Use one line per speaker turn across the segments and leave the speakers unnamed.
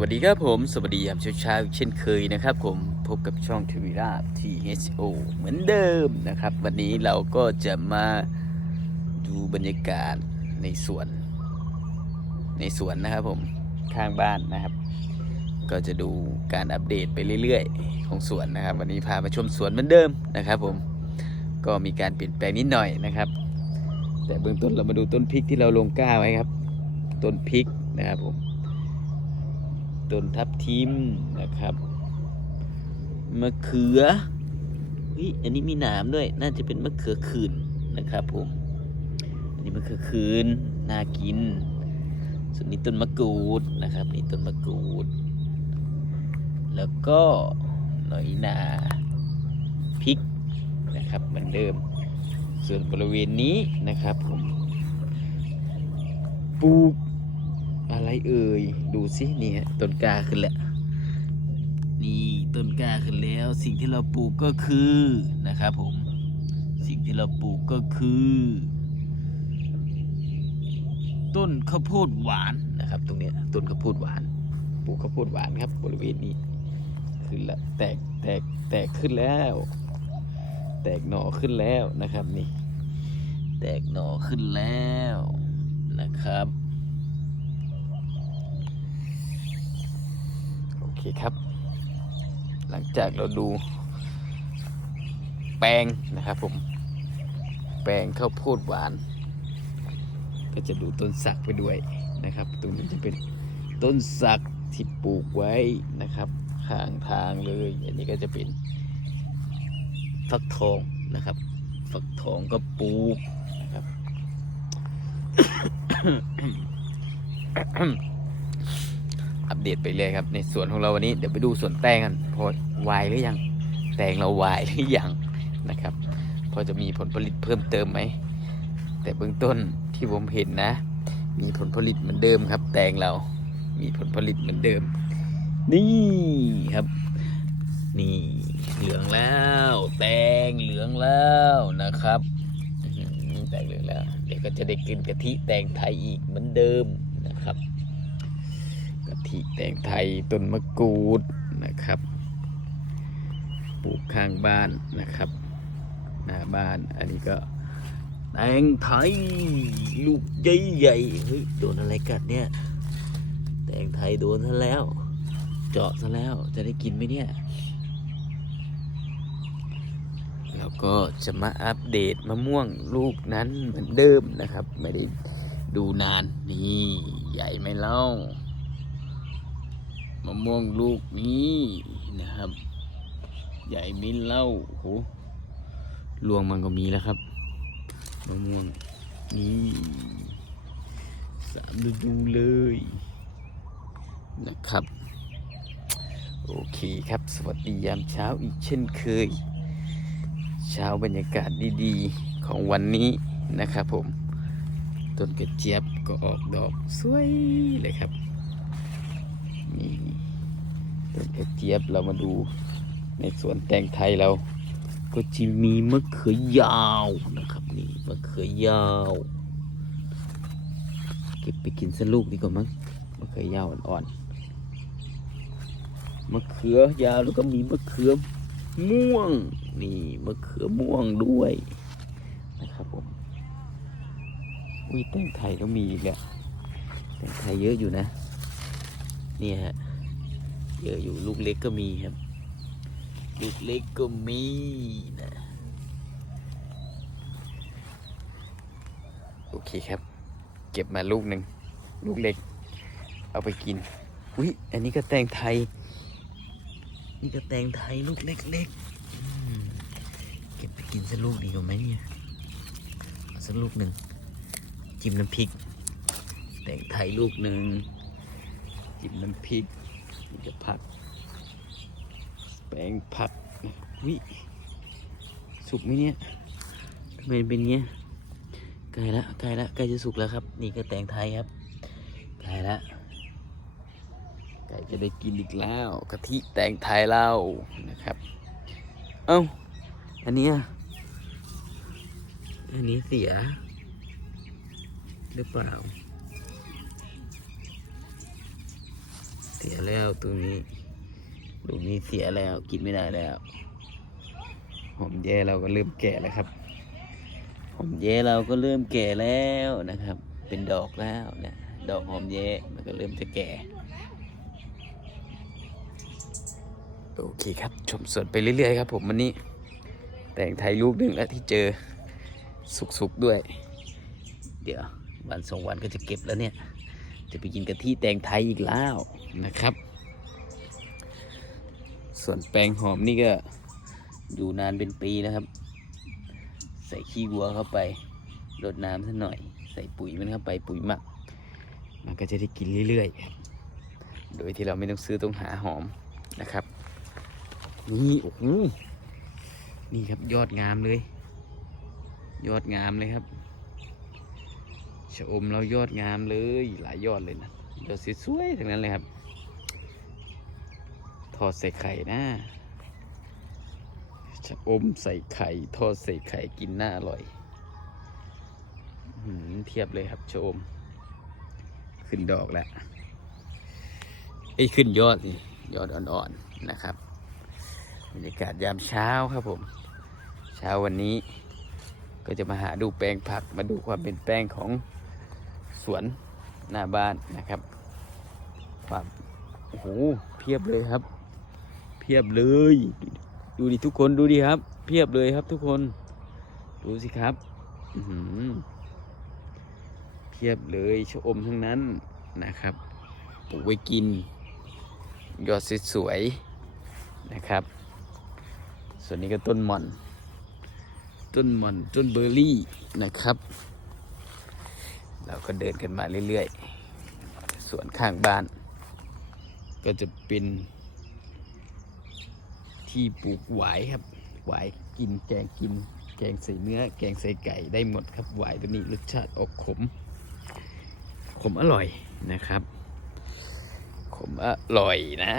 วัสดีครับผม สวัสดียามเช้าๆเช่นเคยนะครับผมพบกับช่องทวีราบ THO เหมือนเดิมนะครับ วันนี้เราก็จะมาดูบรรยากาศในสวน ในสวนนะครับผมข้างบ้านนะครับ ก็จะดูการอัปเดตไปเรื่อยๆ ของสวนนะครับ วันนี้พามาชมสวนเหมือนเดิมนะครับผมก็มีการเปลี่ยนแปลงนิดหน่อยนะครับ แต่เบื้องต้นเรามาดูต้นพริกที่เราลงก้าไว้ครับ ต้นพริกนะครับผม ต้นทับทิมนะครับมะเขือเฮ้ยอันนี้มีหนามด้วย น่าจะเป็นมะเขือคืนนะครับผม อันนี้มะเขือคืนน่ากิน ส่วนนี้ต้นมะกรูดนะครับ นี่ต้นมะกรูด แล้วก็หน่อยนาพริกนะครับเหมือนเดิม ส่วนบริเวณนี้นะครับผมปลูก เอ่ย ดูสินี่ฮะต้นกาขึ้นแล้วนี่ต้นกาขึ้นแล้ว สิ่งที่เราปลูกก็คือนะครับผม สิ่งที่เราปลูกก็คือ ต้นข้าวโพดหวานนะครับ ตรงนี้ต้นข้าวโพดหวาน ปลูกข้าวโพดหวานครับบริเวณนี้ขึ้นแล้วแตกแตกแตกขึ้นแล้ว แตกหน่อขึ้นแล้วนะครับนี่ แตกหน่อขึ้นแล้วนะครับ โอ เคครับ หลังจากเราดูแปลงนะครับผม แปลงข้าวโพดหวาน ก็จะดูต้นสักไปด้วยนะครับ ตรงนี้จะเป็นต้นสักที่ปลูกไว้นะครับ ข้างทางเลย อันนี้ก็จะเป็นฟักทองนะครับ ฟักทองก็ปลูกนะครับ อัปเดตไปเลยครับ ในสวนของเราวันนี้เดี๋ยวไปดูสวนแตงกันพอวายหรือยัง แตงเราวายหรือยังนะครับ พอจะมีผลผลิตเพิ่มเติมไหมแต่เบื้องต้นที่ผมเห็นนะ มีผลผลิตเหมือนเดิมครับ แตงเรา มีผลผลิตเหมือนเดิม นี่ครับ นี่เหลืองแล้ว แตงเหลืองแล้วนะครับแตงเหลืองแล้ว เดี๋ยวก็จะได้กินกะทิแตงไทยอีกเหมือนเดิมิแตงไทยต้นมะกรูดนะครับ ปลูกข้างบ้านนะครับ หน้าบ้านอันนี้ก็แตงไทยลูกใหญ่ๆเฮ้ยโดนอะไรกัดเนี่ย แตงไทยโดนซะแล้ว เจาะซะแล้วจะได้กินไหมเนี่ยแล้วก็จะมาอัปเดตมะม่วงลูกนั้นเหมือนเดิมนะครับ ไม่ได้ดูนานนี่ใหญ่ไหมเล่า มะม่วงลูกนี้นะครับ ใหญ่มินเล่าโหรวงมันก็มีแล้วครับมะม่วงนี่สามฤดูเลยนะครับ โอเคครับ สวัสดียามเช้าอีกเช่นเคย เช้าบรรยากาศดีๆของวันนี้นะครับผมต้นกระเจี๊ยบก็ออกดอกสวยเลยครับ นี่ กระเจี๊ยบเรามาดูในสวนแตงไทยเรา ก็จะมีมะเขือยาวนะครับ นี่มะเขือยาว เก็บไปกินสักลูกดีกว่ามั้งมะเขือยาวอ่อนๆมะเขือยาวแล้วก็มีมะเขือม่วงนี่มะเขือม่วงด้วยนะครับผมอุ้ยแตงไทยก็มีอีกแล้วแตงไทยเยอะอยู่นะ นี่ฮะ เยอะอยู่ลูกเล็กก็มีครับ ลูกเล็กก็มีนะโอเคครับ เก็บมาลูกหนึ่งลูกเล็ก เอาไปกินอุ้ยอันนี้ก็แตงไทย นี่ก็แตงไทยลูกเล็กๆเก็บไปกินสักลูกดีกว่าไหมเนี่ยสักลูกหนึ่งจิ้มน้ำพริกแตงไทยลูกหนึ่งจิ้มน้ำพริกี่จะผัก แปลงผักวิสุกไหมเนี่ยทำไมเป็นเงี้ยใกล้ละใกล้ละใกล้จะสุกแล้วครับ นี่ก็แตงไทยครับใกล้ละใกล้จะได้กินอีกแล้วกะทิแตงไทยเรานะครับ เอ้าอันนี้อันนี้เสียหรือเปล่า สียแล้วตรงนี้ลูกนี้เสียแล้วกินไม่ได้แล้ว หอมแย่เราก็เริ่มแก่แล้วครับ หอมแย่เราก็เริ่มแก่แล้วนะครับ เป็นดอกแล้วเนี่ยดอกหอมแย่มันก็เริ่มจะแก่โอเคครับ ชมสวนไปเรื่อยๆครับผมวันนี้ แต่งไทยลูกหนึ่งแล้วที่เจอสุกๆด้วย เดี๋ยววันสองวันก็จะเก็บแล้วเนี่ย จะไปกินกะทิแตงไทยอีกแล้วนะครับ ส่วนแปลงหอมนี่ก็อยู่นานเป็นปีนะครับ ใส่ขี้วัวเข้าไปรดน้ำสักหน่อย ใส่ปุ๋ยมันเข้าไปปุ๋ยหมัก มันก็จะได้กินเรื่อยๆ โดยที่เราไม่ต้องซื้อต้องหาหอมนะครับ นี่โอ้โหนี่ครับยอดงามเลย ยอดงามเลยครับ ชะอมเรายอดงามเลย หลายยอดเลยนะยอดสวยๆทั้งนั้นเลยครับ ทอดใส่ไข่นะชะอมใส่ไข่ ทอดใส่ไข่กินน่าอร่อยเทียบเลยครับชะอม ขึ้นดอกแล้วไอ้ขึ้นยอดสิยอดอ่อนๆนะครับบรรยากาศยามเช้าครับผม เช้าวันนี้ก็จะมาหาดูแปลงผักมาดูความเป็นแปลงของ สวนหน้าบ้านนะครับความโอ้โหเพียบเลยครับ เพียบเลย ดูดิทุกคนดูดิครับ เพียบเลยครับทุกคน ดูสิครับอื้อหือเพียบเลยชะอมทั้งนั้นนะครับปลูกไว้กิน ยอดสวยๆนะครับ ส่วนนี้ก็ต้นหม่อน ต้นหม่อนต้นเบอร์รี่นะครับ เราก็เดินกันมาเรื่อยๆ ส่วนข้างบ้าน ก็จะเป็นที่ปลูกหวายครับ หวายกินแกงกิน แกงใส่เนื้อ แกงใส่ไก่ได้หมดครับ หวายตัวนี้รสชาติออกขม ขมอร่อยนะครับ ขมอร่อยนะ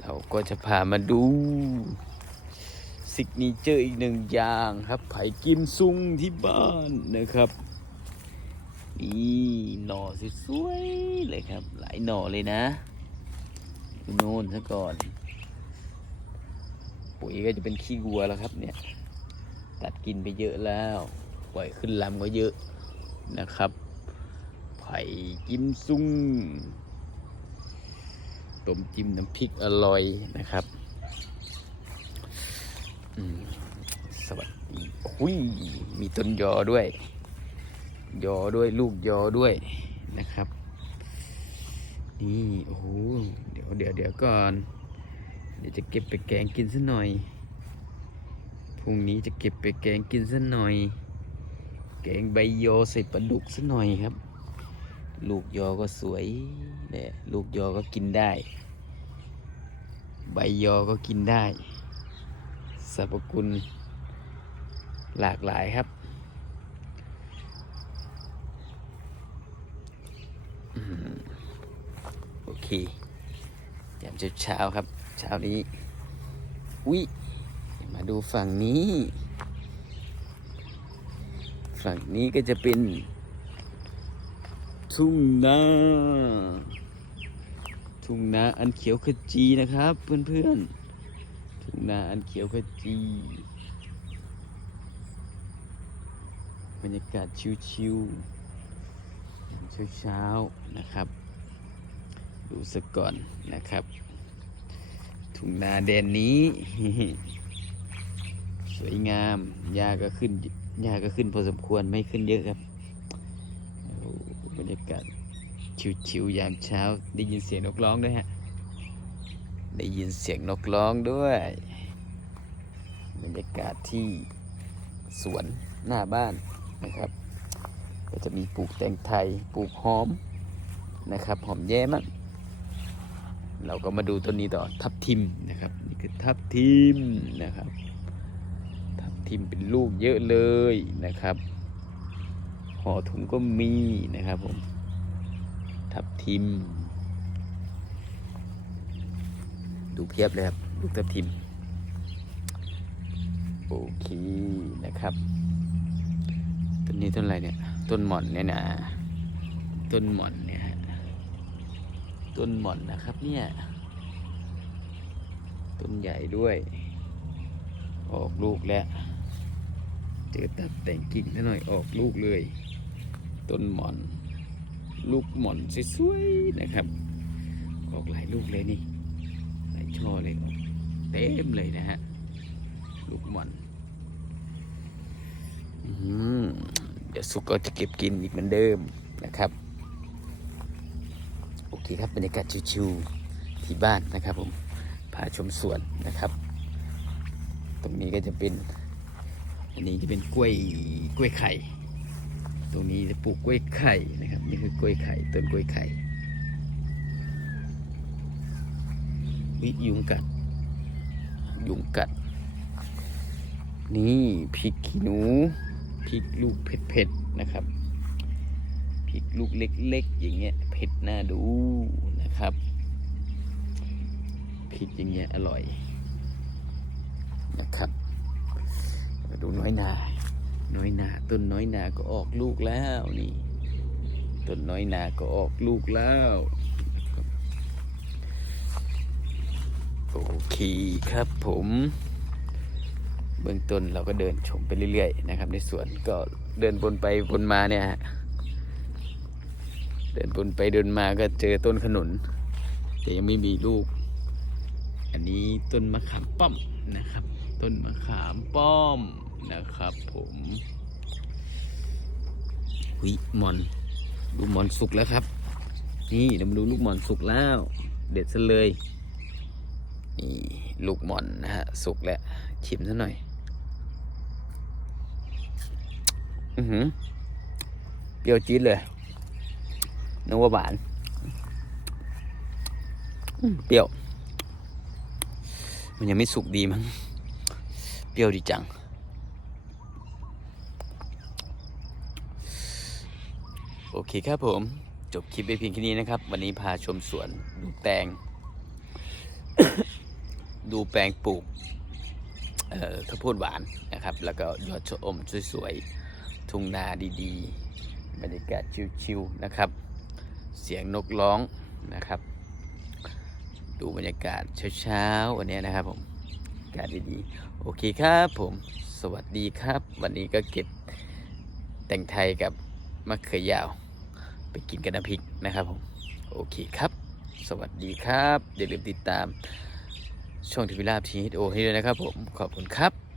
เราก็จะพามาดูซิกเนเจอร์อีกหนึ่งอย่างครับ ไผ่กิมซุงที่บ้านนะครับ นี่หน่อสวยๆเลยครับ หลายหน่อเลยนะดูโน่นซะก่อน ปุ๋ยก็จะเป็นขี้วัวแล้วครับเนี่ย ตัดกินไปเยอะแล้ว ปล่อยขึ้นลำก็เยอะนะครับไผ่กิมซุงต้มจิ้มน้ำพริกอร่อยนะครับสวัสดีหุยมีต้นยอด้วย ยอด้วยลูกยอด้วยนะครับ นี่โอ้โหเดี๋ยวเดี๋ยวเดี๋ยวก่อน เดี๋ยวจะเก็บไปแกงกินสักหน่อยพรุ่งนี้จะเก็บไปแกงกินสักหน่อย แกงใบยอใส่ปลาดุกสักหน่อยครับ ลูกยอก็สวยเนี่ยลูกยอก็กินได้ ใบยอก็กินได้สรรพคุณหลากหลายครับอืม คยามเช้าครับ เช้านี้ อุ้ยมาดูฝั่งนี้ ฝั่งนี้ก็จะเป็น ทุ่งนาทุ่งนาอันเขียวขจีนะครับ เพื่อนๆ ทุ่งนาอันเขียวขจีบรรยากาศชิวๆยามเช้าๆนะครับ ดูสักก่อนนะครับ ทุ่งนาแดนนี้ สวยงามหญ้าก็ขึ้นหญ้าก็ขึ้นพอสมควรไม่ขึ้นเยอะครับบรรยากาศชิวๆยามเช้า ได้ยินเสียงนกร้องด้วยฮะได้ยินเสียงนกร้องด้วย บรรยากาศที่สวนหน้าบ้านนะครับ ก็จะมีปลูกแตงไทยปลูกหอมนะครับ หอมแย้มั้ เราก็มาดูต้นนี้ต่อทับทิมนะครับนี่คือทับทิมนะครับ ทับทิมเป็นลูกเยอะเลยนะครับห่อถุงก็มีนะครับผมทับทิม ดูเพียบเลยครับลูกทับทิมโอเคนะครับต้นนี้ต้นอะไรเนี่ยต้นหม่อนเนี่ยนะต้นหม่อนเนี่ย ต้นหม่อนนะครับเนี่ย ต้นใหญ่ด้วย ออกลูกแล้ว เจอตัดแต่งกิ่งซะหน่อยออกลูกเลย ต้นหม่อน ลูกหม่อนสวยๆนะครับ ออกหลายลูกเลยนี่ หลายช่อเลยออกเต็มเลยนะฮะ ลูกหม่อนอืมเดี๋ยวสุกก็จะเก็บกินอีกเหมือนเดิมนะครับ อเคครับบรรยากาศชิวๆที่บ้านนะครับผมพาชมสวนนะครับ ตรงนี้ก็จะเป็น อันนี้จะเป็นกล้วยกล้วยไข่ ตรงนี้จะปลูกกล้วยไข่นะครับนี่คือกล้วยไข่ต้นกล้วยไข่วิยุงกัด ยุงกัด นี่พริกขี้หนูพริกลูกเผ็ดๆนะครับ พริกลูกเล็กๆ อย่างเงี้ยเผ็ดน่าดูนะครับพริกอย่างเงี้ยอร่อยนะครับดูน้อยนา น้อยนาต้นน้อยนาก็ออกลูกแล้วนี่ต้นน้อยนาก็ออกลูกแล้วโอเคครับผมเบื้องต้นเราก็เดินชมไปเรื่อยๆนะครับ ในสวนก็เดินบนไปบนมาเนี่ย เดินบนไปเดินมาก็เจอต้นขนุน แต่ยังไม่มีลูก อันนี้ต้นมะขามป้อมนะครับ ต้นมะขามป้อมนะครับ ผมหุยหมอนลูกหมอนสุกแล้วครับ นี่เรามาดูลูกหมอนสุกแล้ว เด็ดซะเลยนี่ลูกหมอนนะฮะสุกแล้วชิมซะหน่อย อือหือเปรี้ยวจี๊ดเลย นึกว่าหวานเปรี้ยว มันยังไม่สุกดีมั้ง เปรี้ยวดีจัง โอเคครับผม จบคลิปไปเพียงแค่นี้นะครับ วันนี้พาชมสวนดูแตง ดูแปลงปลูกเอ่อข้าวโพดหวานนะครับ แล้วก็ยอดชะอมสวยๆ ทุ่งนาดีๆ บรรยากาศชิวๆนะครับ เสียงนกร้องนะครับ ดูบรรยากาศเช้าๆวันนี้นะครับผมอากาศดีๆโอเคครับผมสวัสดีครับ วันนี้ก็เก็บแต่งไทยกับมะเขือยาว ไปกินกันน้ำพริกนะครับผมโอเคครับ สวัสดีครับ อย่าลืมติดตามช่องทีวีลาบทีโอให้ด้วยนะครับผมขอบคุณครับ